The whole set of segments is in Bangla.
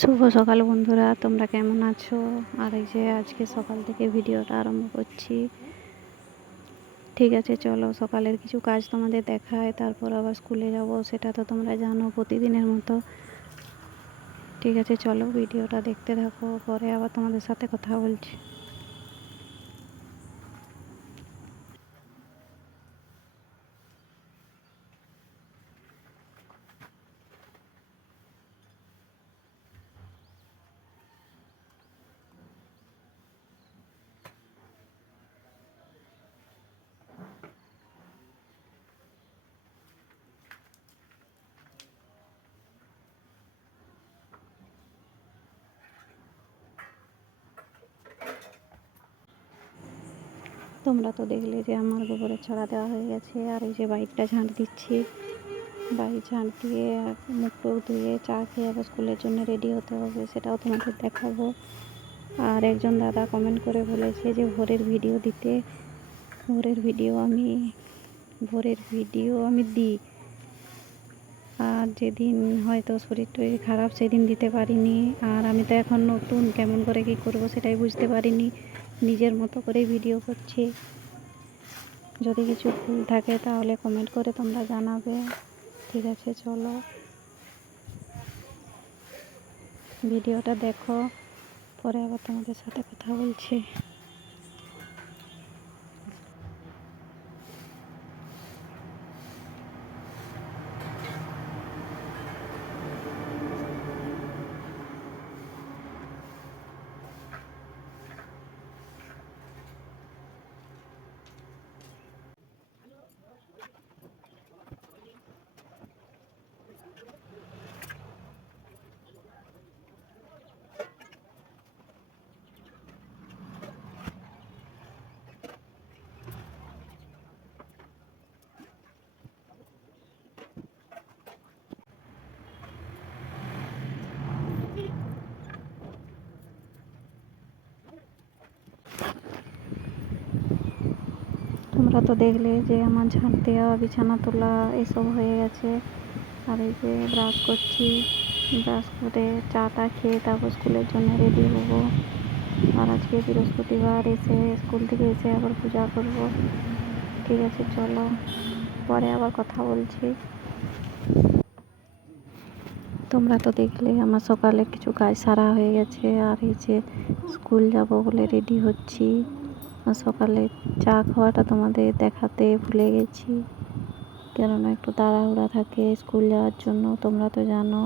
শুভ সকাল বন্ধুরা, তোমরা কেমন আছো? আর এই যে আজকে সকাল থেকে ভিডিওটা আরম্ভ করছি। ঠিক আছে, চলো সকালের কিছু কাজ তোমাদের দেখায়, তারপর আবার স্কুলে যাব, সেটা তো তোমরা জানো প্রতিদিনের মতো। ঠিক আছে, চলো ভিডিওটা দেখতে থাকো, পরে আবার তোমাদের সাথে কথা বলছি। তোমরা তো দেখলে যে আমার গোবরের ছড়া দেওয়া হয়ে গেছে, আর এই যে বাইকটা ঝাঁট দিচ্ছি। বাড়ি ঝাঁট দিয়ে মুখ টুক ধুয়ে চা খেয়ে আবার স্কুলের জন্য রেডি হতে হবে, সেটাও তোমাদের দেখাবো। আর একজন দাদা কমেন্ট করে বলেছে যে ভোরের ভিডিও দিতে। ভোরের ভিডিও আমি দিই, আর যেদিন হয়তো শরীর টরীর খারাপ সেদিন দিতে পারিনি। আর আমি তো এখন নতুন, কেমন করে কী করবো সেটাই বুঝতে পারিনি, নিজের মতো করেই ভিডিও করছি। যদি কিছু ভুল থাকে তাহলে কমেন্ট করে তোমরা জানাবে। ঠিক আছে, চলো ভিডিওটা দেখো, পরে আবার তোমাদের সাথে কথা বলছি। তোমরা তো দেখলে যে আমার ঝাঁট দেওয়া, বিছানা তোলা এসব হয়ে গেছে। আর এই যে ব্রাশ করছি, ব্রাশ করে চাটা খেয়ে তারপর স্কুলের জন্য রেডি হব। আর আজকে বৃহস্পতিবার, এসে স্কুল থেকে এসে আবার পূজা করব। ঠিক আছে, চলো পরে আবার কথা বলছি। তোমরা তো দেখলে আমার সকালের কিছু কাজ সারা হয়ে গেছে। আর এই যে স্কুল যাব বলে রেডি হচ্ছি। আর সকালে চা খাওয়াটা তোমাদের দেখাতে ভুলে গেছি, কেননা একটু তাড়াহুড়া থাকে স্কুল যাওয়ার জন্য, তোমরা তো জানো।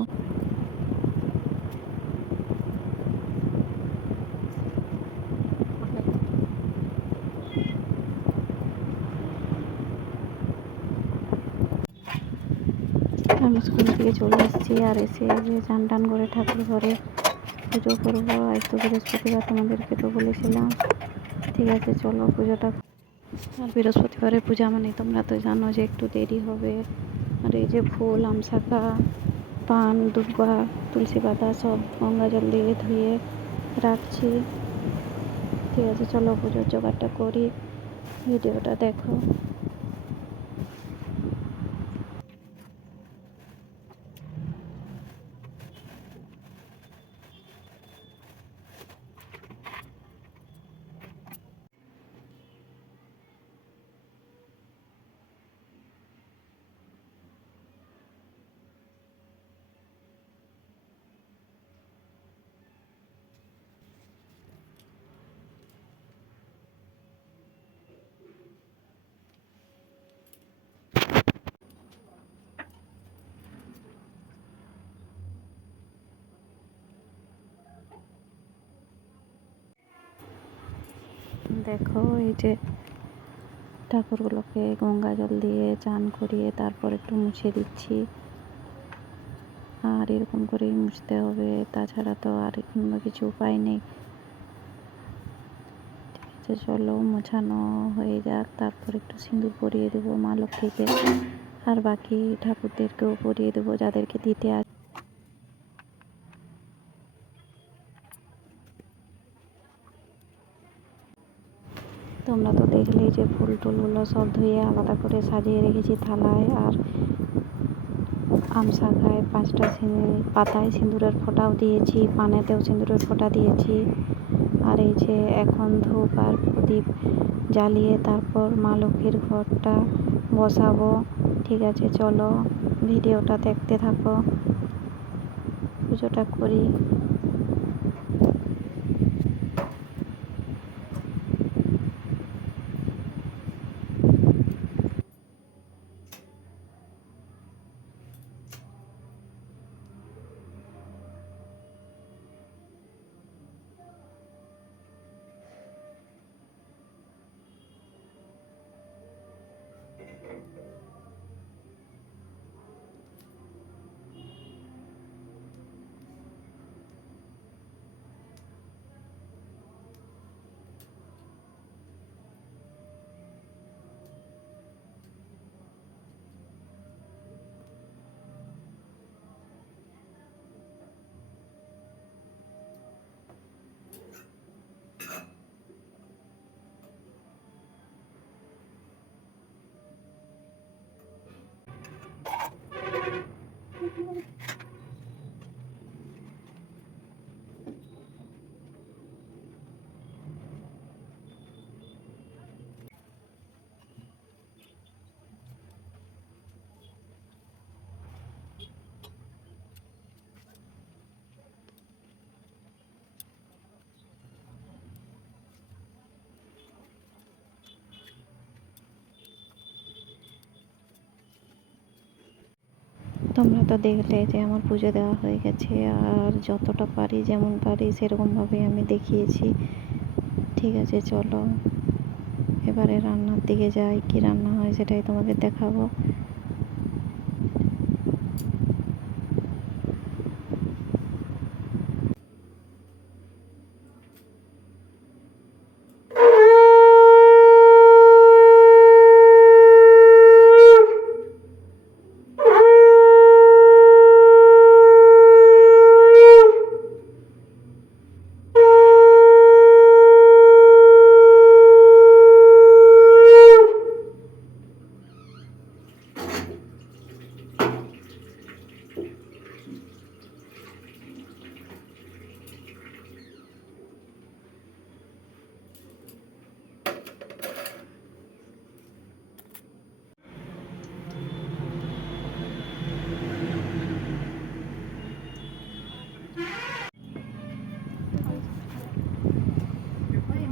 আমি স্কুল থেকে চলে এসেছি, আর এসে যে চান টান করে ঠাকুর ঘরে পুজো করবো। আজ তো বৃহস্পতিবার, তোমাদেরকে তো বলেছিলাম। ঠিক আছে, চলো পুজোটা। আর বৃহস্পতিবারের পূজা মানে তোমরা তো জানো যে একটু দেরি হবে। আর এই যে ফুল, আমশাখা, পান, দুর্বা, তুলসী পাতা সব গঙ্গা জল দিয়ে ধুয়ে রাখছি। ঠিক আছে, চলো পুজোর জোগাড়টা করি, ভিডিওটা দেখো। দেখো এই যে ঠাকুরগুলোকে গঙ্গা জল দিয়ে চান করিয়ে তারপর একটু মুছে দিচ্ছি। আর এরকম করেই মুছতে হবে, তাছাড়া তো আর অন্য কিছু উপায় নেই। ঠিক আছে, চলো মোছানো হয়ে যাক, তারপর একটু সিঁদুর পরিয়ে দেবো মা লক্ষ্মীকে, আর বাকি ঠাকুরদেরকেও পরিয়ে দেবো যাদেরকে দিতে আসে। তোমরা তো দেখলেই যে ফুল টুলগুলো সব ধুয়ে আলাদা করে সাজিয়ে রেখেছি থালায়। আম শাখায় 5টা পাতায় সিঁদুরের ফোঁটাও দিয়েছি, পানেতেও সিঁদুরের ফোঁটা দিয়েছি। আর এই যে এখন ধূপ আর প্রদীপ জ্বালিয়ে তারপর মা লক্ষ্মীর ঘরটা বসাবো। ঠিক আছে, চলো ভিডিওটা দেখতে থাকো, পুজোটা করি। তোমরা তো দেখলে যে আমার পুজো দেওয়া হয়ে গেছে, আর যতটা পারি যেমন পারি সেরকমভাবে আমি দেখিয়েছি। ঠিক আছে, চলো এবারে রান্নার দিকে যাই, কি রান্না হয় সেটাই তোমাদের দেখাবো।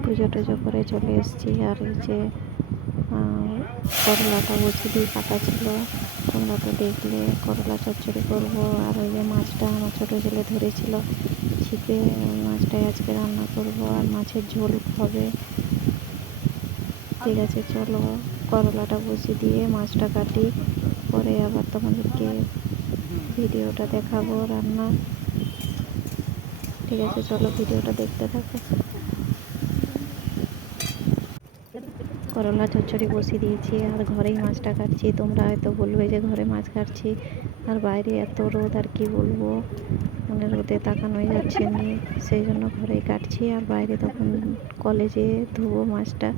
পুজো টুজো করে চলে এসেছি। আর এই যে করলাটা বসিয়ে দিয়ে কাটা ছিল, তোমরা তো দেখলে। করলা চচ্চড়ি করবো। আর ওই যে মাছটা আমার ছোটো ছেলে ধরেছিল ছিপে, ওই মাছটাই আজকে রান্না করব, আর মাছের ঝোল হবে। ঠিক আছে, চলো করলাটা বসিয়ে দিয়ে মাছটা কাটি, পরে আবার তোমাদেরকে ভিডিওটা দেখাবো রান্না। ঠিক আছে, চলো ভিডিওটা দেখতে থাকো। করলা চচ্চড়ি বসিয়ে দিয়েছি, আর ঘরেই মাছটা কাটছি। তোমরা হয়তো বলবে যে ঘরে মাছ কাটছি, আর বাইরে এত রোদ, আর কি বলবো, মানে রোদে তাকানোই যাচ্ছে না, সেই জন্য ঘরেই কাটছি। আর বাইরে তখন কলেজে ধুবো মাছটা।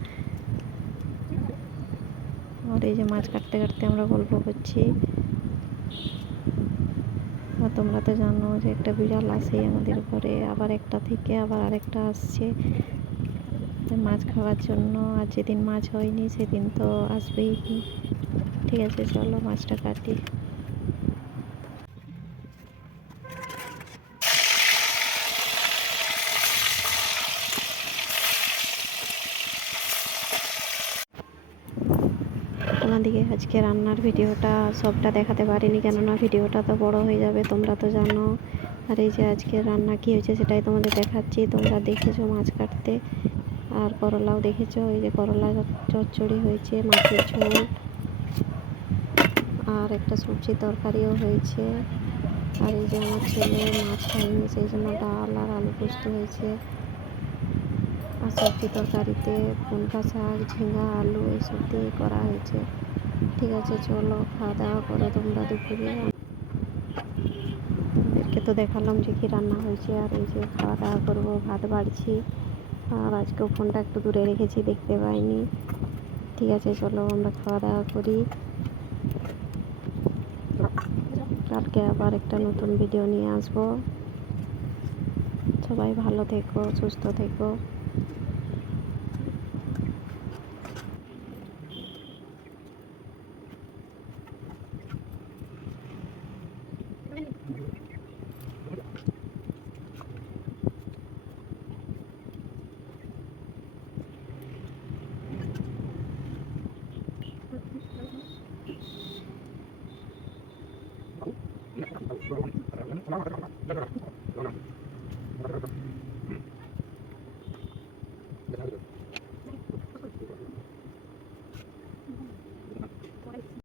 আর এই যে মাছ কাটতে কাটতে আমরা গল্প করছি। আর তোমরা তো জানো যে একটা বিড়াল আসেই আমাদের ঘরে, আবার একটা থেকে আবার আরেকটা আসছে মাছ খাওয়ার জন্য। আর যেদিন মাছ হয়নি সেদিন তো আসবেই। ঠিক আছে, চলো মাছটা কাটি। তোমাদেরকে আজকে রান্নার ভিডিওটা সবটা দেখাতে পারিনি, কেননা ভিডিওটা তো বড় হয়ে যাবে, তোমরা তো জানো। আর এই যে আজকে রান্না কী হয়েছে সেটাই তোমাদের দেখাচ্ছি। তোমরা দেখেছো মাছ কাটতে, আর করলাও দেখেছো। এই যে করলা চচ্চড়ি হয়েছে, মাছের ঝোল, আর একটা সবজি তরকারিও হয়েছে। আর এই যে আমার ছেলে মাছ খায়নি, সেই জন্য ডাল আর আলু পোস্ত হয়েছে। আর সবজি তরকারিতে পুনকা শাক, ঝিঙ্গা, আলু এইসব দিয়ে করা হয়েছে। ঠিক আছে, চলো খাওয়া দাওয়া করো তোমরা দুপুরে। ওদেরকে তো দেখালাম যে কী রান্না হয়েছে। আর এই যে খাওয়া দাওয়া করবো, ভাত বাড়ছি। আর আজকেও ফোনটা একটু দূরে রেখেছি, দেখতে পাইনি। ঠিক আছে, চলো আমরা খাওয়া দাওয়া করি। কালকে আবার একটা নতুন ভিডিও নিয়ে আসবো। সবাই ভালো থেকো, সুস্থ থেকো।